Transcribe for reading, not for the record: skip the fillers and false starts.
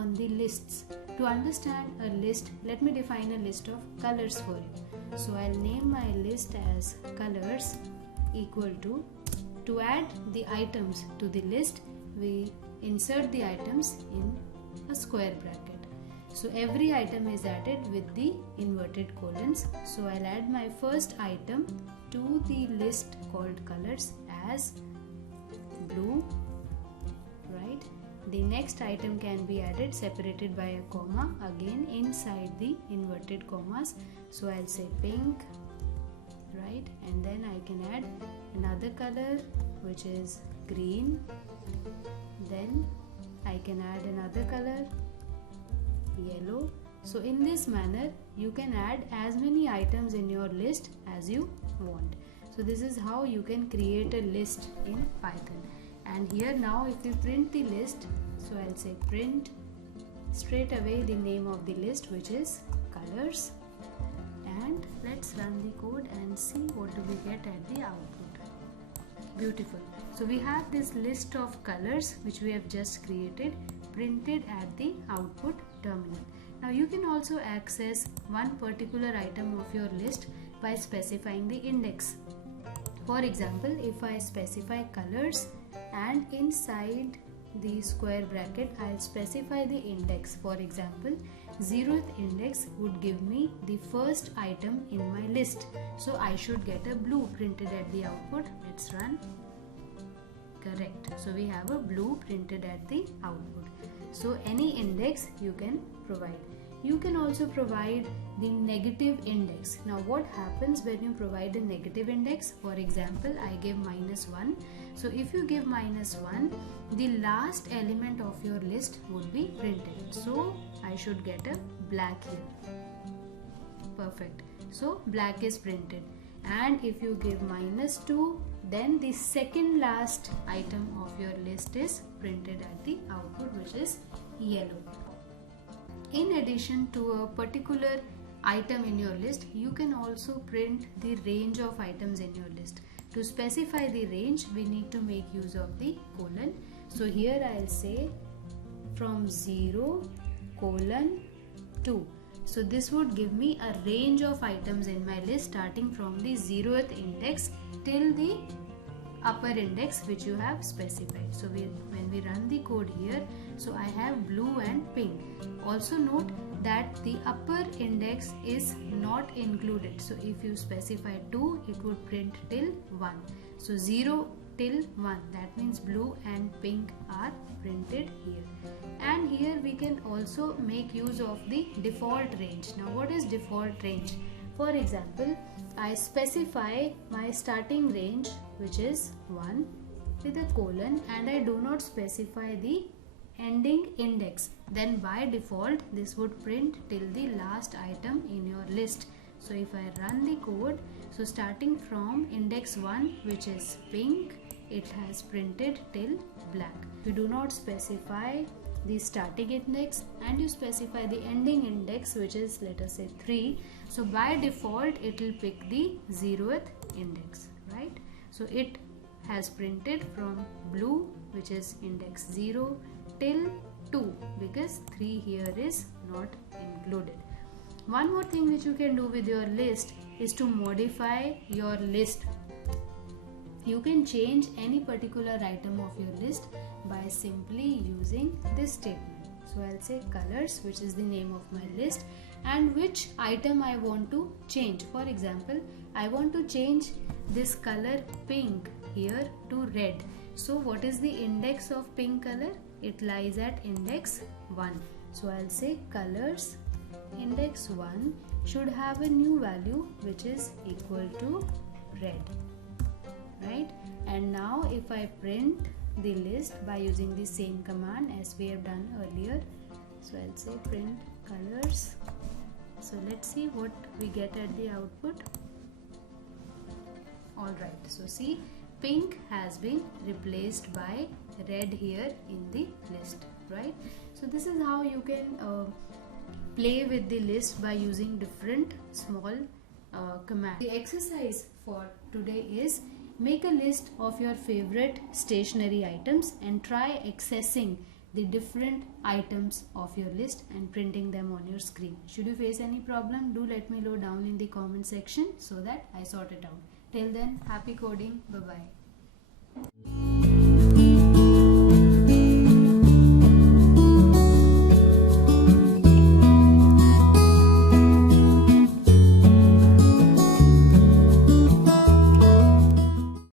on the lists. To understand a list, let me define a list of colors for you. So I'll name my list as colors equal to add the items to the list, we insert the items in a square bracket. So every item is added with the inverted colons. So I'll add my first item to the list called colors as blue, right? The next item can be added separated by a comma again inside the inverted commas. So I'll say pink, right? And then I can add another color which is green. Then I can add another color, yellow. So in this manner you can add as many items in your list as you want. So this is how you can create a list in Python. And here now if you print the list, so I'll say print straight away the name of the list, which is colors, and let's run the code and see what do we get at the output. Beautiful. So we have this list of colors which we have just created printed at the output terminal. Now you can also access one particular item of your list by specifying the index. For example, if I specify colors and inside the square bracket I'll specify the index. For example, 0th index would give me the first item in my list. So I should get a blue printed at the output. Let's run. Correct. So we have a blue printed at the output. So any index you can provide. You can also provide the negative index. Now what happens when you provide a negative index? For example, I give -1. So if you give -1, the last element of your list would be printed. So I should get a black here. Perfect. So black is printed. And if you give -2, then the second last item of your list is printed at the output, which is yellow. In addition to a particular item in your list, you can also print the range of items in your list. To specify the range, we need to make use of the colon. So here I'll say from 0, 2. So this would give me a range of items in my list starting from the 0th index till the upper index which you have specified. So when we run the code here, so I have blue and pink. Also note that the upper index is not included. So if you specify 2, it would print till 1. So 0 till 1, that means blue and pink are printed here. And here we can also make use of the default range. Now what is default range? For example, I specify my starting range, which is 1 with a colon, and I do not specify the ending index. Then by default this would print till the last item in your list. So if I run the code, so starting from index 1, which is pink, it has printed till black. You do not specify the starting index and you specify the ending index, which is, let us say, 3. So by default it will pick the 0th index, right? So it has printed from blue, which is index 0, till 2, because 3 here is not included. One more thing which you can do with your list is to modify your list. You can change any particular item of your list by simply using this statement. So I'll say colors, which is the name of my list, and which item I want to change. For example, I want to change this color pink here to red. So what is the index of pink color? It lies at index 1. So I'll say colors index 1 should have a new value which is equal to red, right? And now if I print the list by using the same command as we have done earlier, so I'll say print colors. So let's see what we get at the output. Alright, so see, pink has been replaced by red here in the list, right? So this is how you can play with the list by using different small commands. The exercise for today is make a list of your favorite stationery items and try accessing the different items of your list and printing them on your screen. Should you face any problem, do let me know down in the comment section so that I sort it out. Till then, happy coding. Bye bye.